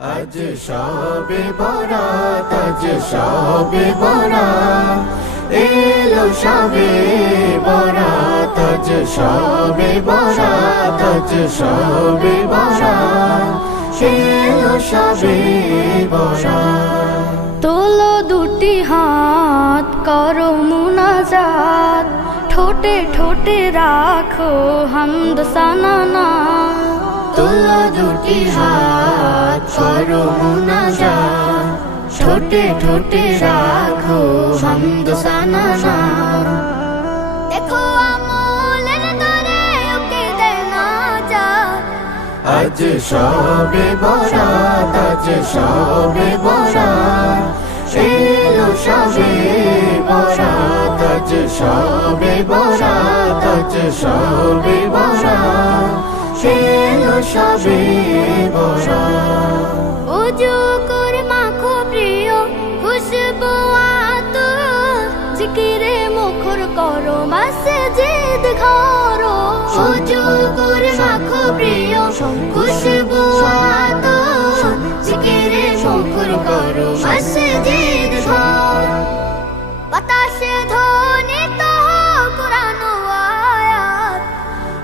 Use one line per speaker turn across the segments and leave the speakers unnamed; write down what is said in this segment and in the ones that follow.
আজ সবে বরাত, আজ সবে বরাত। এলো সবে বরাত, আজ সবে বরাত, আজ সবে বরাত। এলো সবে বরাত।
তোলো দুটি হাত, করো মুনাজাত। ঠোঁটে ঠোঁটে রাখো হামদ সানানা
তোলো দুটি হাত, করো মুনাজাত, ঠোঁটে ঠোঁটে রাখো হামদ সানানা।
দেখো আমলের দরে ওকে দেয় না যা
আজ সবে বরাত, আজ সবে বরাত। এলো সবে বরাত, আজ সবে বরাত, আজ সবে বরাত। এলো সবে বরাত
ওজু করে মাখো প্রিয় খুশবু আত। জিকিরে মুখর করো মসজিদ ঘরো। ওজু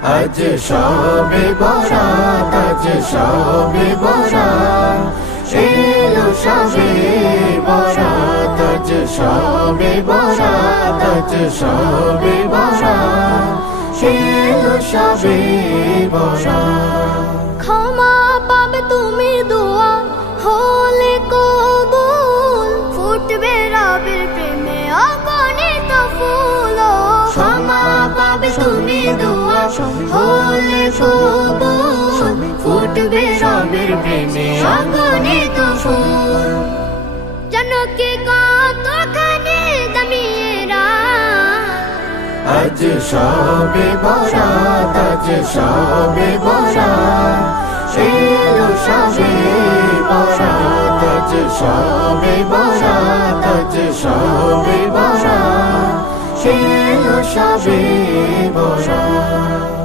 আজ সবে বরাত, আজ সবে বরাত। এলো সবে বরাত, আজ সবে বরাত, আজ সবে বরাত। এলো সবে বরাত।
ক্ষমা পাবে তুমি দোয়া হলে
ফুটবে রবের প্রেমে।
অগণিত ফুল জনকে কতখানি দামিয়েরা
আজ সবে বরাত আজ সবে বরাত। এলো সবে বরাত আজ সবে বরাত আজ সবে বরাত। এলো সবে বরাত।